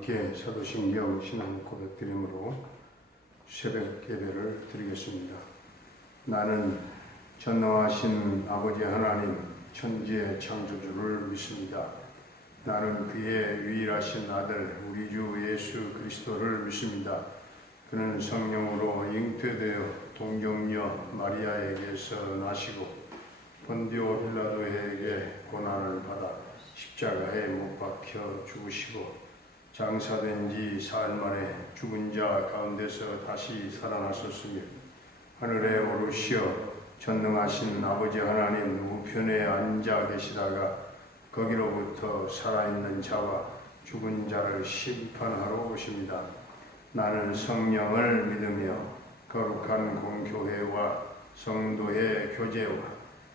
함께 사도신경 신앙 고백드림으로 새벽 예배를 드리겠습니다. 나는 전능하신 아버지 하나님 천지의 창조주를 믿습니다. 나는 그의 유일하신 아들 우리 주 예수 그리스도를 믿습니다. 그는 성령으로 잉태되어 동정녀 마리아에게서 나시고 본디오 빌라도에게 고난을 받아 십자가에 못 박혀 죽으시고 장사된 지 사흘 만에 죽은 자 가운데서 다시 살아나셨으며 하늘에 오르시어 전능하신 아버지 하나님 우편에 앉아 계시다가 거기로부터 살아있는 자와 죽은 자를 심판하러 오십니다. 나는 성령을 믿으며 거룩한 공교회와 성도의 교제와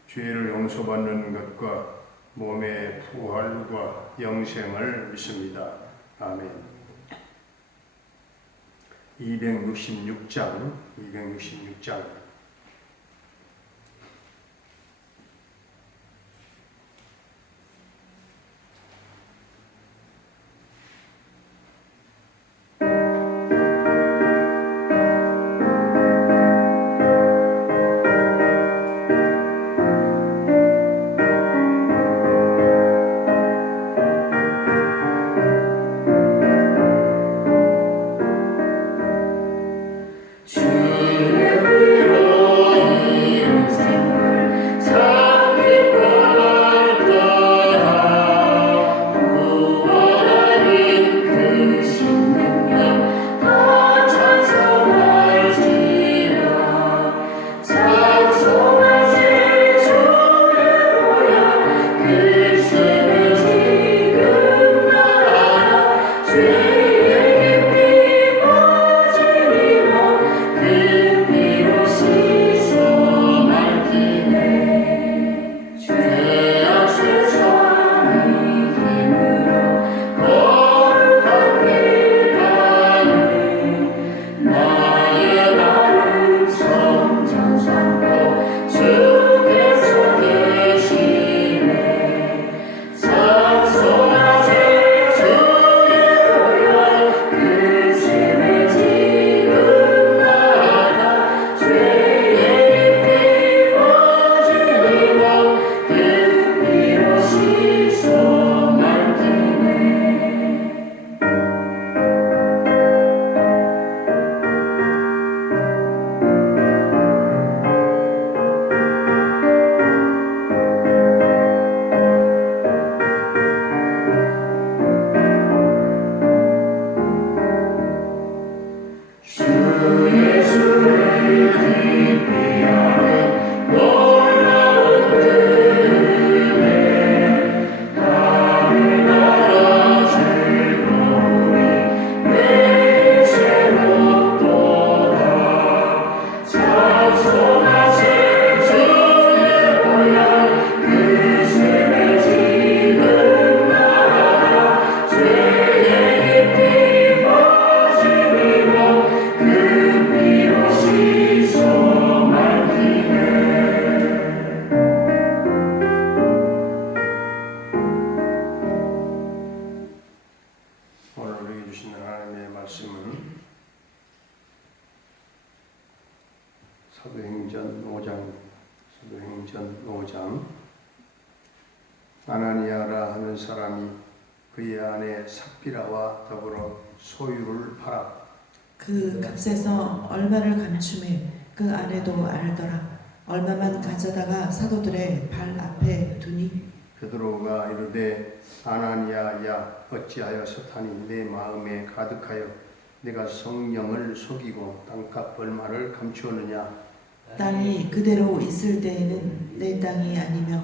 죄를 용서받는 것과 몸의 부활과 영생을 믿습니다. 아멘. 266장 사도행전 5장 아나니아라 하는 사람이 그의 아내 삽비라와 더불어 소유를 팔아 그 값에서 얼마를 감춤해 그 아내도 알더라. 얼마만 가져다가 사도들의 발 앞에 두니 베드로가 이르되 아나니아야 어찌하여 사탄이 내 마음에 가득하여 내가 성령을 속이고 땅값 얼마를 감추었느냐. 땅이 그대로 있을 때에는 내 땅이 아니며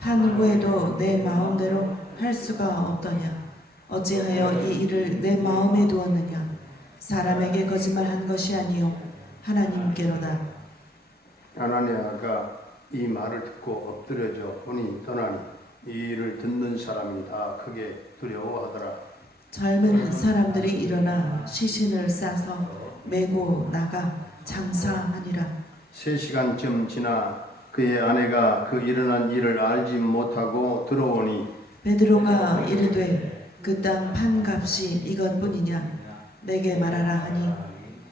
판 후에도 내 마음대로 할 수가 없더냐. 어찌하여 이 일을 내 마음에 두었느냐. 사람에게 거짓말한 것이 아니요 하나님께로다. 아나니아가 이 말을 듣고 엎드려져 혼이 떠나니 이 일을 듣는 사람이 다 크게 두려워하더라. 젊은 사람들이 일어나 시신을 싸서 메고 나가 장사하니라. 3시간쯤 지나 그의 아내가 그 일어난 일을 알지 못하고 들어오니 베드로가 이르되 그 땅 판값이 이것뿐이냐 내게 말하라 하니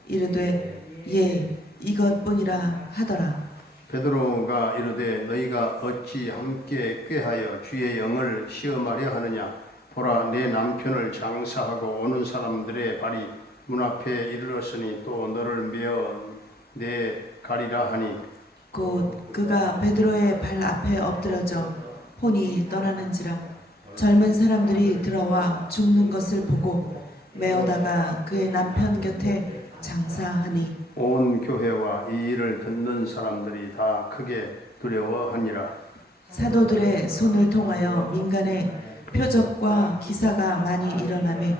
이르되 예 이것뿐이라 하더라. 베드로가 이르되 너희가 어찌 함께 꾀하여 주의 영을 시험하려 하느냐 보라 내 남편을 장사하고 오는 사람들의 발이 문 앞에 이르렀으니 또 너를 메어 내 가리라 하니 곧 그가 베드로의 발 앞에 엎드러져 혼이 떠나는지라 젊은 사람들이 들어와 죽는 것을 보고 메어다가 그의 남편 곁에 장사하니 온 교회와 이 일을 듣는 사람들이 다 크게 두려워하니라. 사도들의 손을 통하여 민간에 표적과 기사가 많이 일어나매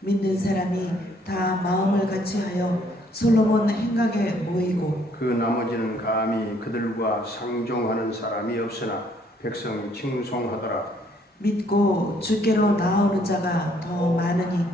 믿는 사람이 다 마음을 같이하여 솔로몬 행각에 모이고 그 나머지는 감히 그들과 상종하는 사람이 없으나 백성이 칭송하더라. 믿고 주께로 나오는 자가 더 많으니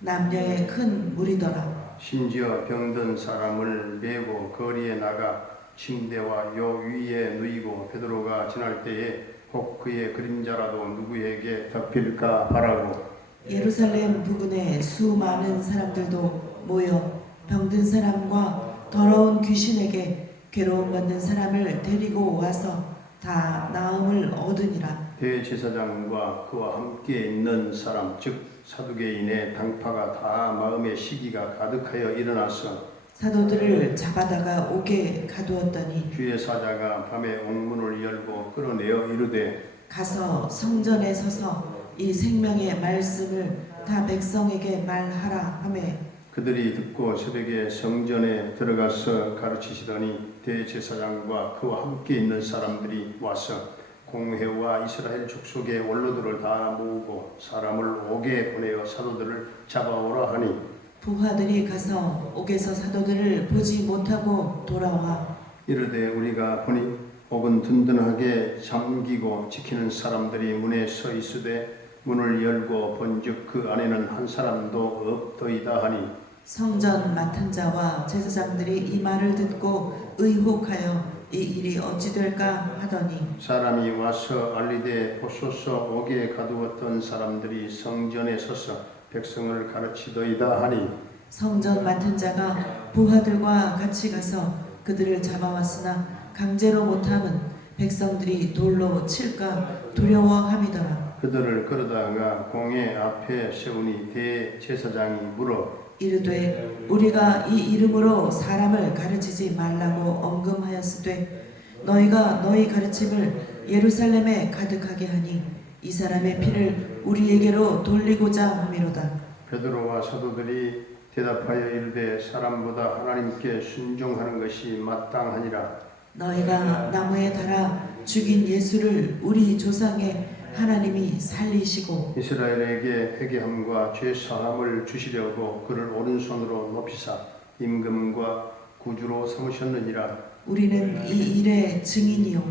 남녀의 큰 무리더라. 심지어 병든 사람을 메고 거리에 나가 침대와 요 위에 누이고 베드로가 지날 때에 혹 그의 그림자라도 누구에게 덮일까 하라고 예루살렘 부근에 수많은 사람들도 모여 병든 사람과 더러운 귀신에게 괴로움 받는 사람을 데리고 와서 다 나음을 얻으니라. 대제사장과 그와 함께 있는 사람 즉 사두개인의 당파가 다 마음의 시기가 가득하여 일어나서 사도들을 잡아다가 옥에 가두었더니 주의 사자가 밤에 옥문을 열고 끌어내어 이르되 가서 성전에 서서 이 생명의 말씀을 다 백성에게 말하라 하매 그들이 듣고 새벽에 성전에 들어가서 가르치시더니 대제사장과 그와 함께 있는 사람들이 와서 공회와 이스라엘 족속의 원로들을 다 모으고 사람을 옥에 보내어 사도들을 잡아오라 하니 부하들이 가서 옥에서 사도들을 보지 못하고 돌아와 이르되 우리가 보니 옥은 든든하게 잠기고 지키는 사람들이 문에 서 있으되 문을 열고 본즉 그 안에는 한 사람도 없더이다 하니 성전 맡은 자와 제사장들이 이 말을 듣고 의혹하여 이 일이 어찌 될까 하더니 사람이 와서 알리되 보소서 옥에 가두었던 사람들이 성전에 서서 백성을 가르치더이다 하니 성전 맡은 자가 부하들과 같이 가서 그들을 잡아왔으나 강제로 못함은 백성들이 돌로 칠까 두려워함이더라. 그들을 끌어다가 공회 앞에 세우니 대제사장이 물어 이르되 우리가 이 이름으로 사람을 가르치지 말라고 언금하였으되 너희가 너희 가르침을 예루살렘에 가득하게 하니 이 사람의 피를 우리에게로 돌리고자 함이로다. 베드로와 사도들이 대답하여 이르되 사람보다 하나님께 순종하는 것이 마땅하니라. 너희가 나무에 달아 죽인 예수를 우리 조상의 하나님이 살리시고 이스라엘에게 회개함과 죄 사함을 주시려고 그를 오른손으로 높이사 임금과 구주로 삼으셨느니라. 우리는 이 일의 증인이요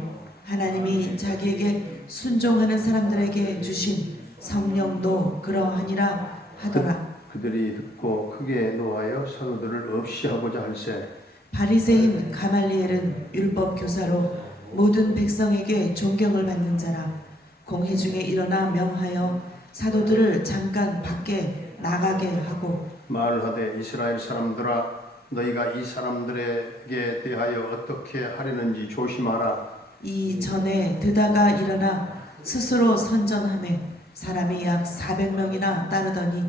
하나님이 자기에게 순종하는 사람들에게 주신 성령도 그러하니라 하더라. 그들이 듣고 크게 노하여 사도들을 없이 하고자 할세 바리새인 가말리엘은 율법 교사로 모든 백성에게 존경을 받는 자라. 공회 중에 일어나 명하여 사도들을 잠깐 밖에 나가게 하고 말을 하되 이스라엘 사람들아 너희가 이 사람들에게 대하여 어떻게 하려는지 조심하라. 이 전에 드다가 일어나 스스로 선전하매 사람이 약 400명이나 따르더니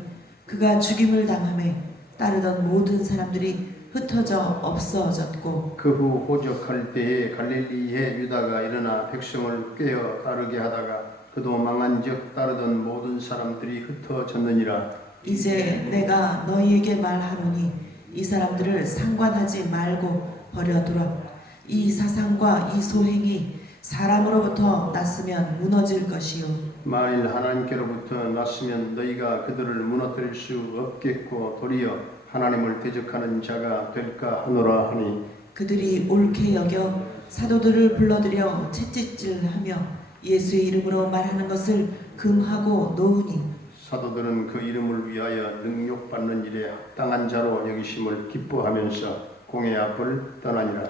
그가 죽임을 당하매 따르던 모든 사람들이 흩어져 없어졌고 그 후 호적할 때에 갈릴리의 유다가 일어나 백성을 꿰어 따르게 하다가 그도 망한즉 따르던 모든 사람들이 흩어졌느니라. 이제 내가 너희에게 말하노니 이 사람들을 상관하지 말고 버려두라. 이 사상과 이 소행이 사람으로부터 났으면 무너질 것이요 만일 하나님께로부터 났으면 너희가 그들을 무너뜨릴 수 없겠고 도리어 하나님을 대적하는 자가 될까 하노라 하니 그들이 옳게 여겨 사도들을 불러들여 채찍질하며 예수의 이름으로 말하는 것을 금하고 놓으니 사도들은 그 이름을 위하여 능욕받는 일에 합당한 자로 여기심을 기뻐하면서 공회 앞을 떠나니라.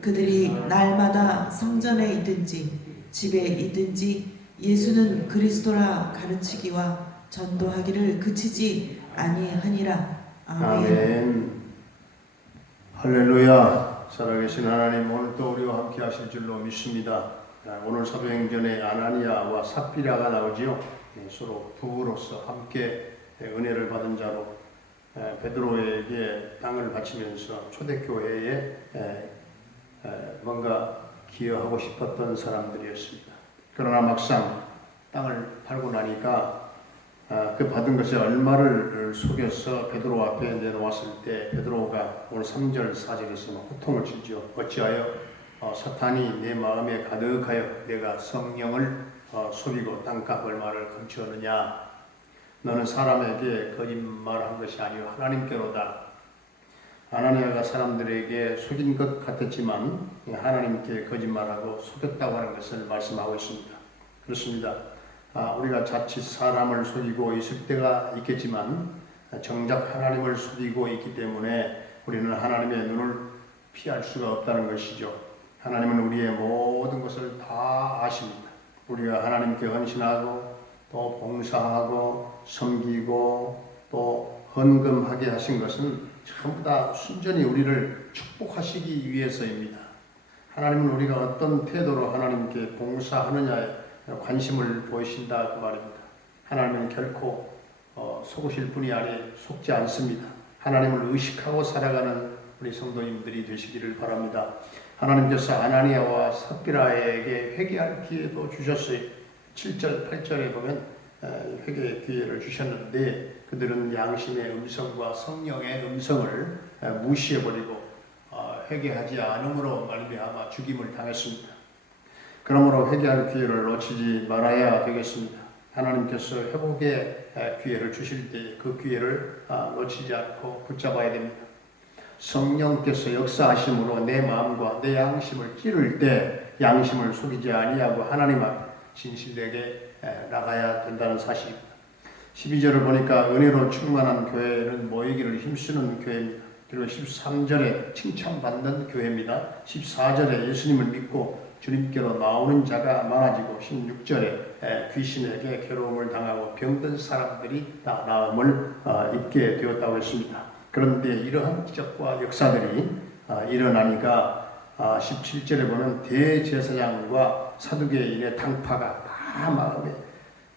그들이 날마다 성전에 있든지 집에 있든지 예수는 그리스도라 가르치기와 전도하기를 그치지 아니하니라. 아멘. 아멘. 할렐루야. 살아계신 하나님, 오늘 또 우리와 함께 하실 줄로 믿습니다. 오늘 사도행전에 아나니아와 삽비라가 나오지요. 서로 부부로서 함께 은혜를 받은 자로 베드로에게 땅을 바치면서 초대교회에 뭔가 기여하고 싶었던 사람들이었습니다. 그러나 막상 땅을 팔고 나니까 그 받은 것에 얼마를 속여서 베드로 앞에 내놓았을 때 베드로가 오늘 3절 4절에서 호통을 치죠. 어찌하여 사탄이 내 마음에 가득하여 내가 성령을 속이고 땅값 얼마를 감추었느냐. 너는 사람에게 거짓말한 것이 아니요 하나님께로다. 아나니아가 사람들에게 속인 것 같았지만 하나님께 거짓말하고 속였다고 하는 것을 말씀하고 있습니다. 그렇습니다. 우리가 자칫 사람을 속이고 있을 때가 있겠지만 정작 하나님을 속이고 있기 때문에 우리는 하나님의 눈을 피할 수가 없다는 것이죠. 하나님은 우리의 모든 것을 다 아십니다. 우리가 하나님께 헌신하고 또 봉사하고 섬기고 또 헌금하게 하신 것은 전부 다 순전히 우리를 축복하시기 위해서입니다. 하나님은 우리가 어떤 태도로 하나님께 봉사하느냐에 관심을 보이신다 그 말입니다. 하나님은 결코 속으실 분이 아니 속지 않습니다. 하나님을 의식하고 살아가는 우리 성도님들이 되시기를 바랍니다. 하나님께서 아나니아와 삽비라에게 회개할 기회도 주셨어요. 7절 8절에 보면 회개의 기회를 주셨는데 그들은 양심의 음성과 성령의 음성을 무시해버리고 회개하지 않음으로 말미암아 죽임을 당했습니다. 그러므로 회개할 기회를 놓치지 말아야 되겠습니다. 하나님께서 회복의 기회를 주실 때 그 기회를 놓치지 않고 붙잡아야 됩니다. 성령께서 역사하심으로 내 마음과 내 양심을 찌를 때 양심을 속이지 아니하고 하나님 앞에 진실되게 나가야 된다는 사실입니다. 12절을 보니까 은혜로 충만한 교회는 모이기를 힘쓰는 교회입니다. 그리고 13절에 칭찬받는 교회입니다. 14절에 예수님을 믿고 주님께로 나오는 자가 많아지고 16절에 귀신에게 괴로움을 당하고 병든 사람들이 다 나음을 입게 되었다고 했습니다. 그런데 이러한 기적과 역사들이 일어나니까 17절에 보면 대제사장과 사두개인의 당파가 다 마음에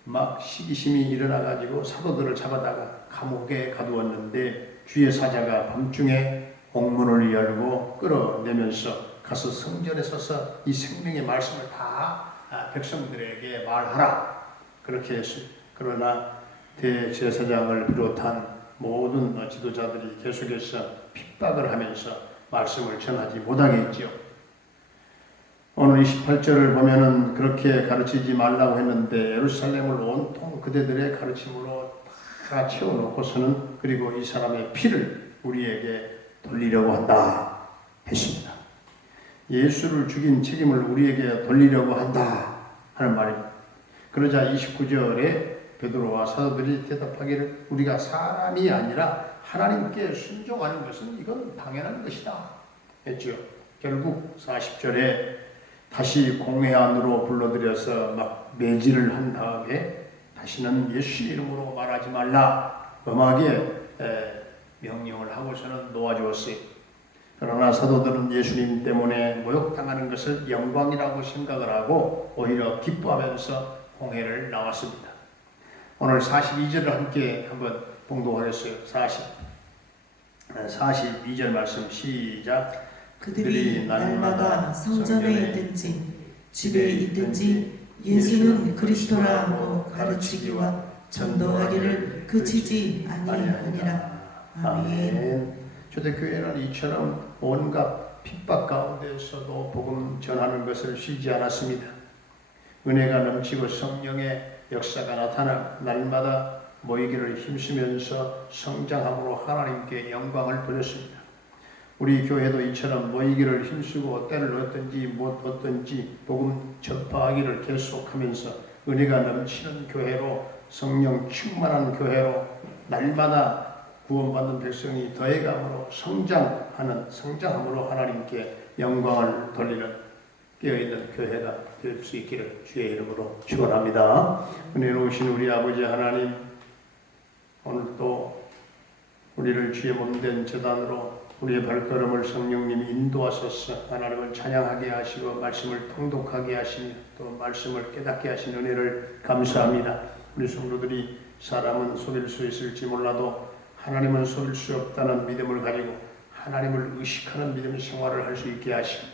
막 시기심이 일어나가지고 사도들을 잡아다가 감옥에 가두었는데 주의 사자가 밤중에 옥문을 열고 끌어내면서 가서 성전에 서서 이 생명의 말씀을 다 백성들에게 말하라 그렇게 했습니다. 그러나 대제사장을 비롯한 모든 지도자들이 계속해서 핍박을 하면서 말씀을 전하지 못하게 했지요. 오늘 28절을 보면은 그렇게 가르치지 말라고 했는데 예루살렘을 온통 그대들의 가르침으로 다 채워놓고서는 그리고 이 사람의 피를 우리에게 돌리려고 한다 했습니다. 예수를 죽인 책임을 우리에게 돌리려고 한다 하는 말입니다. 그러자 29절에 베드로와 사도들이 대답하기를 우리가 사람이 아니라 하나님께 순종하는 것은 이건 당연한 것이다 했죠. 결국 40절에 다시 공회 안으로 불러들여서 막 매질을 한 다음에 다시는 예수 이름으로 말하지 말라 엄하게 명령을 하고서는 놓아주었어요. 그러나 사도들은 예수님 때문에 모욕당하는 것을 영광이라고 생각을 하고 오히려 기뻐하면서 공회를 나왔습니다. 오늘 42절을 함께 한번 봉독하겠어요. 42절 말씀 시작. 그들이 날마다 성전에 있든지 집에 있든지 예수는 그리스도라고 가르치기와 전도하기를 그치지 아니하니라. 아멘. 초대교회는 이처럼 온갖 핍박 가운데서도 복음 전하는 것을 쉬지 않았습니다. 은혜가 넘치고 성령의 역사가 나타나 날마다 모이기를 힘쓰면서 성장함으로 하나님께 영광을 돌렸습니다. 우리 교회도 이처럼 모이기를 힘쓰고 때를 얻든지 못 얻든지 복음 전파하기를 계속하면서 은혜가 넘치는 교회로 성령 충만한 교회로 날마다 구원받는 백성이 더해감으로 성장함으로 하나님께 영광을 돌리는 깨어있는 교회가 될 수 있기를 주의 이름으로 축원합니다. 은혜로우신 우리 아버지 하나님, 우리를 주의 몸된 제단으로 우리의 발걸음을 성령님이 인도하소서. 하나님을 찬양하게 하시고 말씀을 통독하게 하시며 또 말씀을 깨닫게 하신 은혜를 감사합니다. 우리 성도들이 사람은 속일 수 있을지 몰라도 하나님은 속일 수 없다는 믿음을 가지고 하나님을 의식하는 믿음의 생활을 할 수 있게 하시고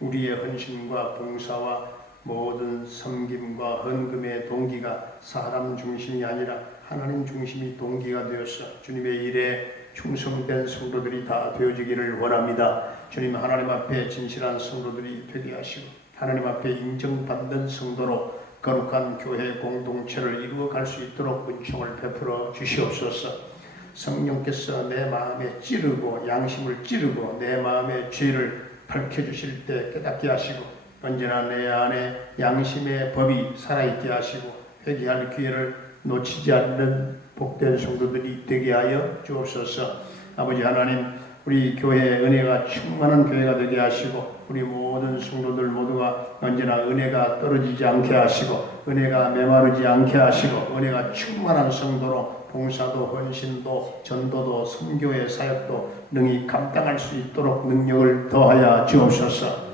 우리의 헌신과 봉사와 모든 섬김과 헌금의 동기가 사람 중심이 아니라 하나님 중심이 동기가 되어서 주님의 일에 충성된 성도들이 다 되어지기를 원합니다. 주님, 하나님 앞에 진실한 성도들이 되게 하시고 하나님 앞에 인정받는 성도로 거룩한 교회 공동체를 이루어갈 수 있도록 은총을 베풀어 주시옵소서. 성령께서 내 마음에 찌르고 양심을 찌르고 내 마음의 죄를 밝혀주실 때 깨닫게 하시고 언제나 내 안에 양심의 법이 살아있게 하시고 회개할 기회를 놓치지 않는 복된 성도들이 되게 하여 주옵소서. 아버지 하나님, 우리 교회의 은혜가 충만한 교회가 되게 하시고 우리 모든 성도들 모두가 언제나 은혜가 떨어지지 않게 하시고 은혜가 메마르지 않게 하시고 은혜가 충만한 성도로 봉사도 헌신도 전도도 선교의 사역도 능히 감당할 수 있도록 능력을 더하여 주옵소서.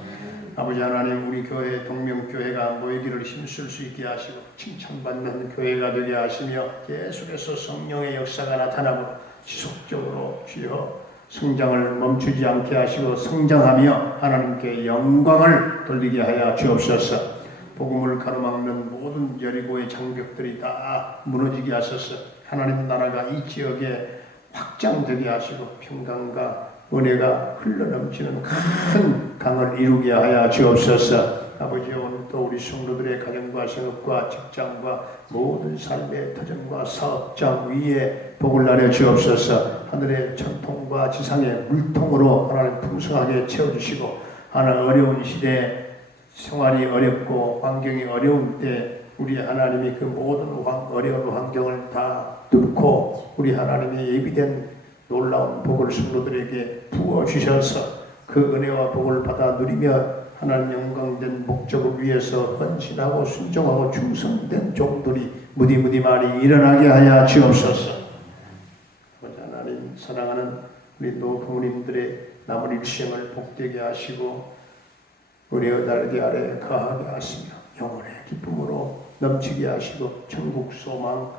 아버지 하나님, 우리 교회 동명교회가 모이기를 힘쓸 수 있게 하시고 칭찬받는 교회가 되게 하시며 계속해서 성령의 역사가 나타나고 지속적으로 주여 성장을 멈추지 않게 하시고 성장하며 하나님께 영광을 돌리게 하여 주옵소서. 복음을 가로막는 모든 여리고의 장벽들이 다 무너지게 하소서. 하나님 나라가 이 지역에 확장되게 하시고 평강과 은혜가 흘러넘치는 큰 강을 이루게 하여 주옵소서. 아버지, 오늘도 우리 성도들의 가정과 생업과 직장과 모든 삶의 터전과 사업장 위에 복을 나려 주옵소서. 하늘의 천통과 지상의 물통으로 하나님 풍성하게 채워주시고 하나님 어려운 시대에 생활이 어렵고 환경이 어려울 때 우리 하나님이 그 모든 어려운 환경을 다 뚫고 우리 하나님의 예비된 놀라운 복을 성도들에게 부어주셔서 그 은혜와 복을 받아 누리며 하나님 영광된 목적을 위해서 헌신하고 순종하고 충성된 종들이 무디무디 많이 일어나게 하여 주옵소서. 하나님, 사랑하는 우리 노 부모님들의 남은 일생을 복되게 하시고 우리의 날개 아래 거하게 하시며 영혼의 기쁨으로 넘치게 하시고 천국 소망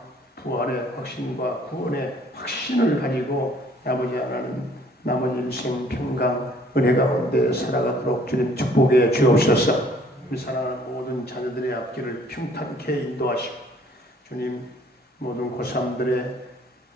부활의 확신과 구원의 확신을 가지고 아버지 하나님 남은 인생 평강 은혜 가운데 살아가도록 주님 축복해 주옵소서. 우리 사랑하는 모든 자녀들의 앞길을 평탄케 인도하시고 주님 모든 고3들의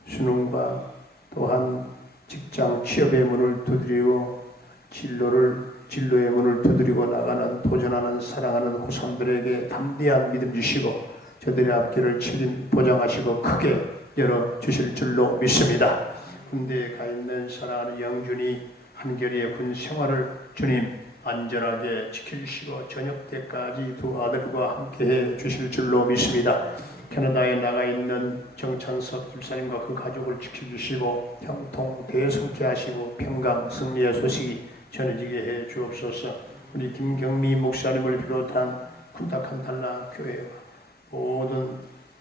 수능과 또한 직장 취업의 문을 두드리고 진로의 문을 두드리고 나가는 도전하는 사랑하는 고3들에게 담대한 믿음 주시고 저들의 앞길을 책임 보장하시고 크게 열어주실 줄로 믿습니다. 군대에 가 있는 사랑하는 영준이 한결의 군 생활을 주님 안전하게 지켜주시고 저녁 때까지 두 아들과 함께해 주실 줄로 믿습니다. 캐나다에 나가 있는 정찬석 집사님과 그 가족을 지켜주시고 형통 대성케 하시고 평강 승리의 소식이 전해지게 해 주옵소서. 우리 김경미 목사님을 비롯한 쿤타칸탈라 교회와 모든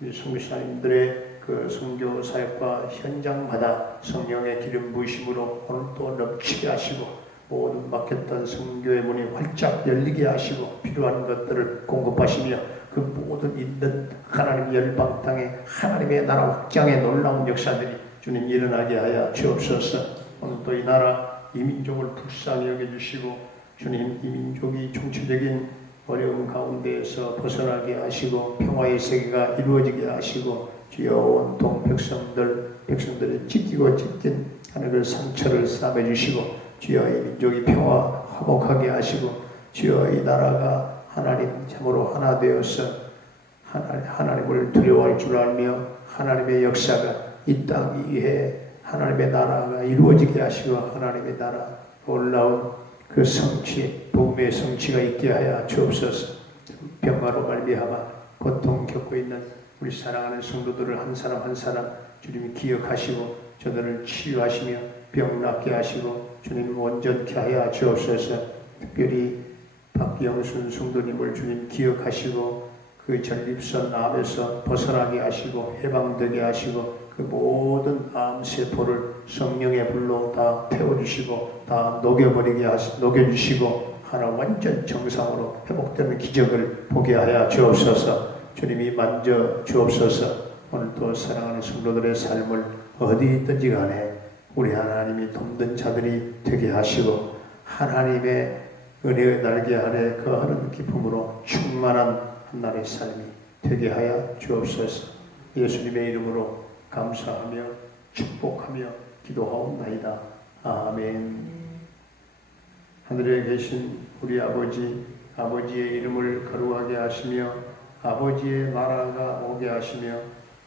우리 성교사님들의 그 선교 사역과 현장마다 성령의 기름 부으심으로 오늘도 넘치게 하시고 모든 막혔던 선교의 문이 활짝 열리게 하시고 필요한 것들을 공급하시며 그 모든 있는 하나님 열방 땅에 하나님의 나라 확장의 놀라운 역사들이 주님 일어나게 하여 주옵소서. 오늘도 이 나라 이 민족을 불쌍히 여겨주시고 주님 이 민족이 총체적인 어려움 가운데에서 벗어나게 하시고 평화의 세계가 이루어지게 하시고 주여 온통 백성들이 찢기고 찢긴 하나님의 상처를 싸매주시고 주여 이 민족이 평화 화목하게 하시고 주여 이 나라가 하나님 참으로 하나 되어서 하나님을 두려워할 줄 알며 하나님의 역사가 이 땅 위에 하나님의 나라가 이루어지게 하시고 하나님의 나라 놀라운 그 성취 복음의 성취가 있게 하여 주옵소서. 병마로 말미암아 고통 겪고 있는 우리 사랑하는 성도들을 한 사람 한 사람 주님이 기억하시고 저들을 치유하시며 병 낫게 하시고 주님 온전케 하여 주옵소서. 특별히 박영순 성도님을 주님 기억하시고 그 전립선 암에서 벗어나게 하시고 해방되게 하시고 그 모든 암세포를 성령의 불로 다 태워주시고 다 녹여주시고 하나 완전 정상으로 회복되는 기적을 보게 하여 주옵소서. 주님이 만져 주옵소서. 오늘도 사랑하는 성도들의 삶을 어디 있든지 간에 우리 하나님이 돕는 자들이 되게 하시고 하나님의 은혜의 날개 아래 거하는 기쁨으로 충만한 한날의 삶이 되게 하여 주옵소서. 예수님의 이름으로 감사하며 축복하며 기도하옵나이다. 아멘. 하늘에 계신 우리 아버지, 아버지의 이름을 거룩하게 하시며 아버지의 나라가 오게 하시며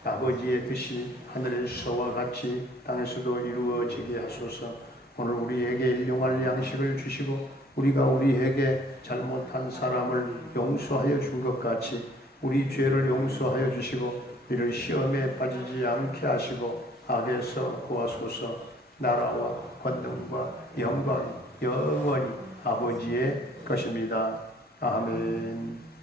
아버지의 뜻이 하늘에서와 같이 땅에서도 이루어지게 하소서. 오늘 우리에게 일용할 양식을 주시고 우리가 우리에게 잘못한 사람을 용서하여 준 것 같이 우리 죄를 용서하여 주시고 이를 시험에 빠지지 않게 하시고 악에서 구하소서. 나라와 권능과 영광이 영원히 아버지의 것입니다. 아멘.